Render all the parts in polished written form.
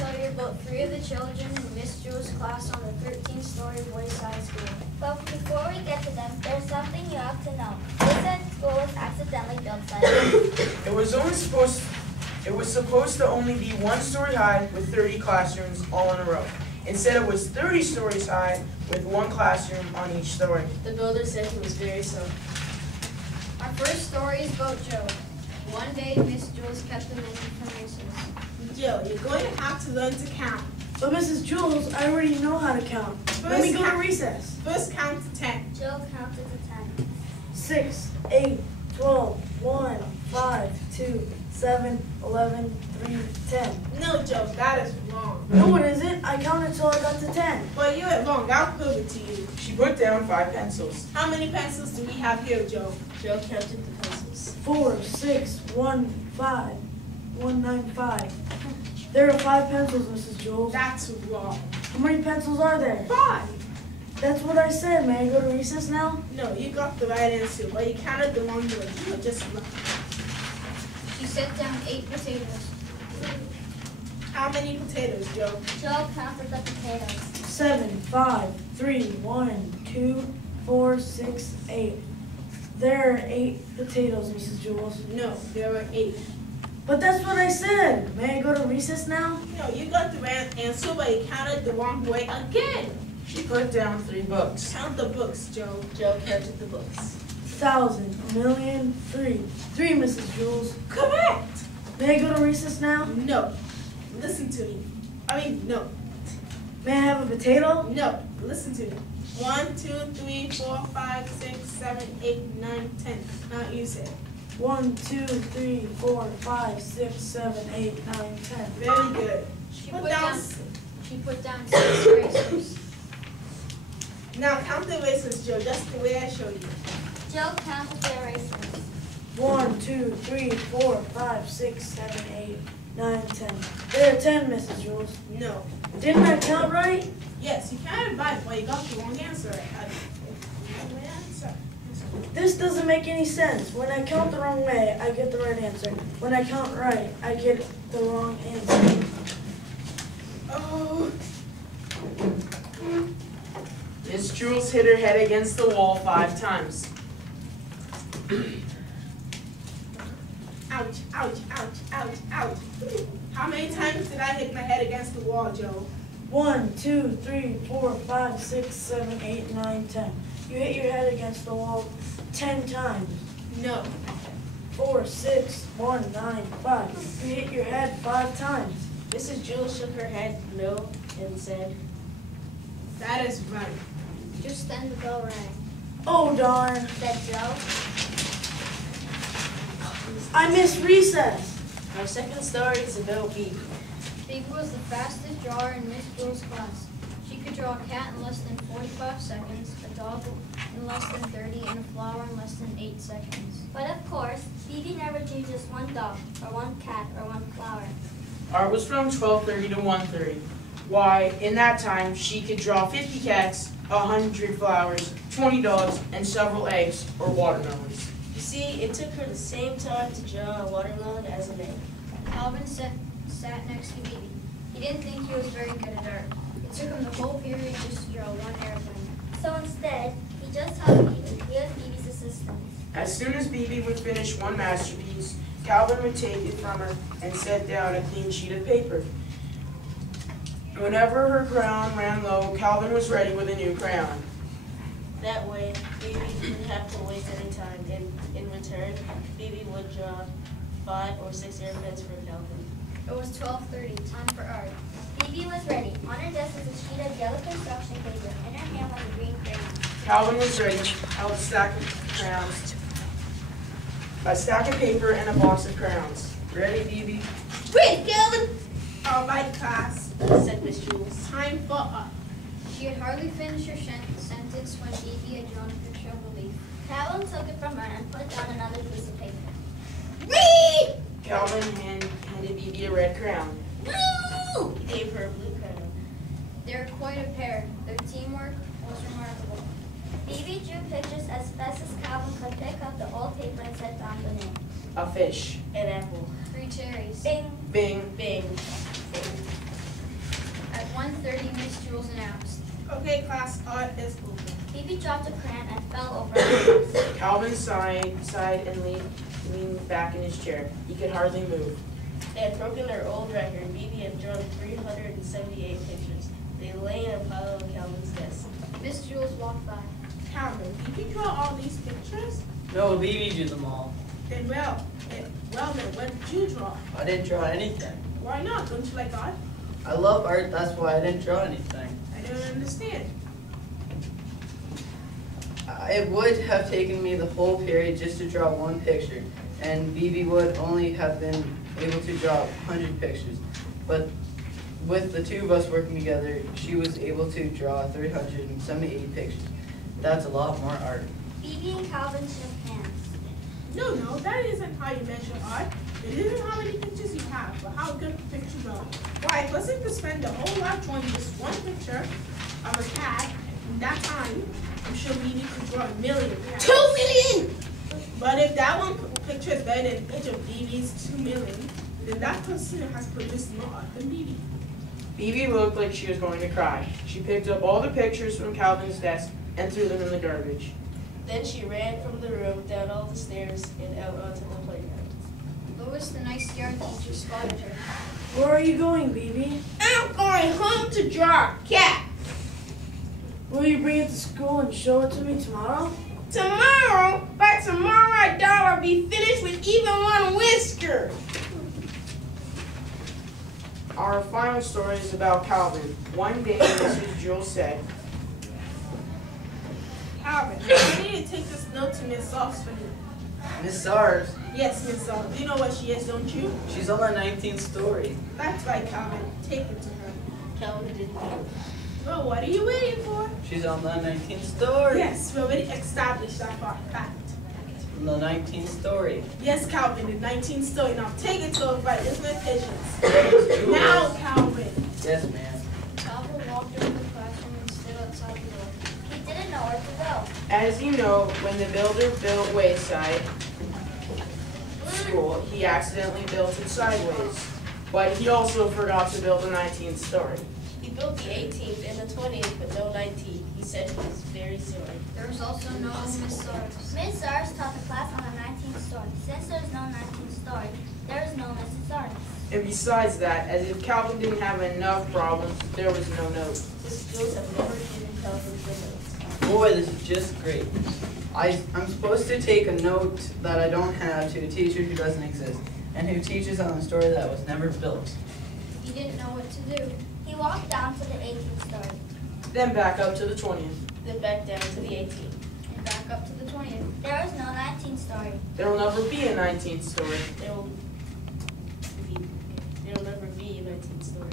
tell you about 3 of the children in Miss Jules' class on the 13th-story Wayside School. But before we get to them, there's something you have to know. Wayside School was accidentally built suddenly. It was supposed to only be 1 story high with 30 classrooms all in a row. Instead, it was 30 stories high with 1 classroom on each story. The builder said he was very sorry. Our first story is about Joe. One day, Miss Jules kept him in from recess. Joe, you're going to have to learn to count. But Mrs. Jules, I already know how to count. Let me go to recess. First count to 10. Joe counted to 10. 6, 8, 12, 1, 5, 2, 7, 11, 3, 10. No, Joe, that is wrong. No, it isn't. I counted till I got to 10. But you are wrong. I'll prove it to you. She put down 5 pencils. How many pencils do we have here, Joe? Joe counted the pencils. 4, 6, 1, 5, 1, 9, 5. There are 5 pencils, Mrs. Jules. That's wrong. How many pencils are there? 5. That's what I said. May I go to recess now? No, you got the right answer, but you counted the wrong way. You were just wrong. She set down 8 potatoes. How many potatoes, Joe? Joe counted the potatoes. 7, 5, 3, 1, 2, 4, 6, 8. There are 8 potatoes, Mrs. Jules. No, there were 8. But that's what I said. May I go to recess now? No, you got the right answer, but you counted the wrong way again. She put down 3 books. Count the books, Joe. Joe counted the books. 1,000, a million, 3. 3, Mrs. Jules. Correct. May I go to recess now? No. Listen to me. No. May I have a potato? No. Listen to me. 1, 2, 3, 4, 5, 6, 7, 8, 9, 10. Now you say. 1, 2, 3, 4, 5, 6, 7, 8, 9, 10. Very good. She Put put down. down 6 erasers. Now count the erasers, Joe, just the way I showed you. Joe counted the erasers. 1, 2, 3, 4, 5, 6, 7, 8, 9, 10. There are 10, Mrs. Jules. No. Didn't I count right? Yes, you counted right, but you got the wrong answer. This doesn't make any sense. When I count the wrong way, I get the right answer. When I count right, I get the wrong answer. Oh. Miss Jules hit her head against the wall 5 times. Ouch, ouch, ouch, ouch, ouch. How many times did I hit my head against the wall, Joe? 1, 2, 3, 4, 5, 6, 7, 8, 9, 10. You hit your head against the wall 10 times. No. 4, 6, 1, 9, 5. You hit your head 5 times. Mrs. Jules shook her head no and said, That is right. Just then the bell rang. Oh darn. Said Joe. I missed recess. our second story is about Beebe. Phoebe was the fastest drawer in Miss Jules' class. She could draw a cat in less than 45 seconds, a dog in less than 30, and a flower in less than 8 seconds. But of course, Phoebe never drew just one dog, or one cat, or one flower. Art was from 12:30 to 1:30. Why, in that time, she could draw 50 cats, 100 flowers, 20 dogs, and several eggs or watermelons. You see, it took her the same time to draw a watermelon as an egg. Calvin sat next to Phoebe. He didn't think he was very good at art. It took him the whole period just to draw one airplane. So instead, he just helped Phoebe. He was Phoebe's assistant. As soon as Bibi would finish one masterpiece, Calvin would take it from her and set down a clean sheet of paper. Whenever her crayon ran low, Calvin was ready with a new crayon. That way, Phoebe didn't have to waste any time. In return, Phoebe would draw 5 or 6 airplanes for Calvin. It was 12:30, time for art. Phoebe was ready. On her desk was a sheet of yellow construction paper. In her hand was a green crayon. Calvin was ready, held a stack of crayons, a stack of paper, and a box of crayons. Ready, Bibi? Great, Calvin! All right, class. Said Miss Jules. Time for art. She had hardly finished her sentence when Phoebe had drawn a picture of a leaf. Calvin took it from her and put down another piece of paper. Read! Calvin handed Bibi a red crayon. Blue! He gave her a blue crayon. They were quite a pair. Their teamwork was remarkable. Phoebe drew pictures as fast as Calvin could pick up the old paper and set down the name. A fish. An apple. 3 cherries. Bing! Bing. Bing. Jules announced. Okay, class, art is over. Phoebe dropped a crayon and fell over her house. Calvin sighed and leaned back in his chair. He could hardly move. They had broken their old record. Phoebe had drawn 378 pictures. They lay in a pile on Calvin's desk. Miss Jules walked by. Calvin, did you draw all these pictures? No, Vivi drew them all. Then well then, what did you draw? I didn't draw anything. Why not? Don't you like art? I love art, that's why I didn't draw anything. I don't understand. It would have taken me the whole period just to draw one picture, and Vivi would only have been able to draw 100 pictures. But with the two of us working together, she was able to draw 378 pictures. That's a lot more art. Phoebe and Calvin shook hands. No, that isn't how you measure art. It isn't how many pictures you have, but how good the pictures are. Why, if us to spend the whole life drawing just one picture of a cat in that time, I'm sure Vivi could draw 1 million cats. 2 million! But if that one picture is better than a picture of Vivi's 2 million, then that person has produced more art than Vivi. Phoebe looked like she was going to cry. She picked up all the pictures from Calvin's desk and threw them in the garbage. Then she ran from the room, down all the stairs, and out onto the playground. Louis, the nice yard teacher, spotted her. Where are you going, Vivi? I'm going home to draw a cat. Will you bring it to school and show it to me tomorrow? Tomorrow? By tomorrow I doubt I'll be finished with even one whisker. Our final story is about Calvin. One day, Mrs. Jules said, Calvin, I need to take this note to Miss Sauce for you. Miss Sars, Yes, Miss Sauce. You know what she is, don't you? she's on the 19th story. That's right, Calvin. Take it to her. Calvin didn't know. Well, what are you waiting for? She's on the 19th story. Yes, we already established that fact. On the 19th story. Yes, Calvin, the 19th story. Now take it to her right. There's no patience. Yes, Now, Calvin. Yes, ma'am. Calvin walked over the classroom and stood outside the door. He didn't know where to go. as you know, when the builder built Wayside School, he accidentally built it sideways. But he also forgot to build the 19th story. He built the 18th and the 20th, but no 19th. He said he was very sorry. There was also no Miss Sars. Miss Sars taught the class on the 19th story. Since there's no 19th story, there is no Mrs. Sars. And besides that, as if Calvin didn't have enough problems, there was no note. Mrs. Jules had never given Calvin the notes. Boy, this is just great. I'm supposed to take a note that I don't have to a teacher who doesn't exist, and who teaches on a story that was never built. He didn't know what to do. He walked down to the 18th story. Then back up to the 20th. Then back down to the 18th. And back up to the 20th. There is no 19th story. There will never be a 19th story. There'll never be a 19th story.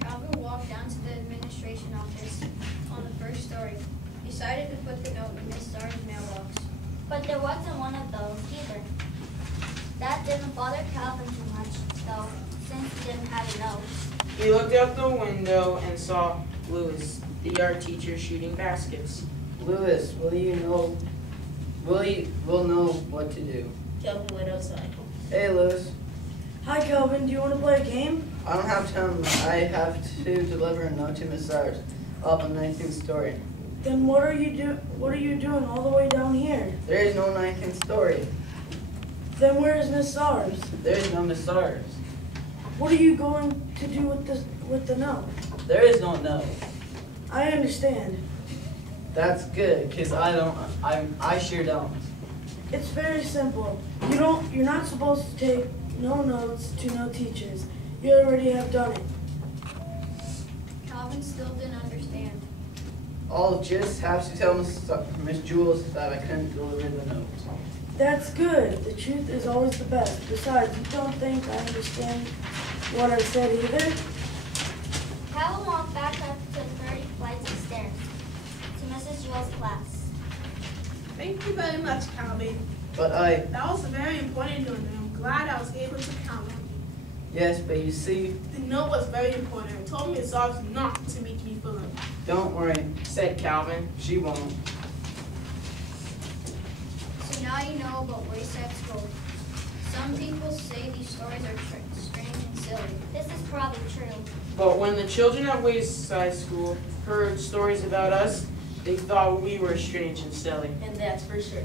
Calvin walked down to the administration office on the first story. He decided to put the note in Miss Sars' mailbox. But there wasn't one of those either. That didn't bother Calvin too much, though, since he didn't have a note. He looked out the window and saw Louis, the art teacher, shooting baskets. Louis, will know what to do. Calvin went outside. Hey, Louis. Hi, Calvin. Do you want to play a game? I don't have time. I have to deliver a note to Miss Sars up on the 19th story. Then what are you doing all the way down here? There is no 19th story. Then where is Miss Sars? There is no Miss Sars. What are you going to do with the note? There is no note. I understand. That's good, because I sure don't. It's very simple. You're not supposed to take no notes to no teachers. You already have done it. Calvin still didn't understand. I'll just have to tell Miss Jules that I couldn't deliver the note. That's good. The truth is always the best. Besides, you don't think I understand what I said either? Calvin walked back up to 30 flights of stairs to Mrs. Jules' class. Thank you very much, Calvin. But That was a very important note, and I'm glad I was able to count on you. yes, but you see, The note was very important. It told Miss Sauce not to make me feel like don't worry, Said Calvin. she won't. So now you know about Wayside School. Some people say these stories are strange and silly. This is probably true. But when the children at Wayside School heard stories about us, they thought we were strange and silly. And that's for sure.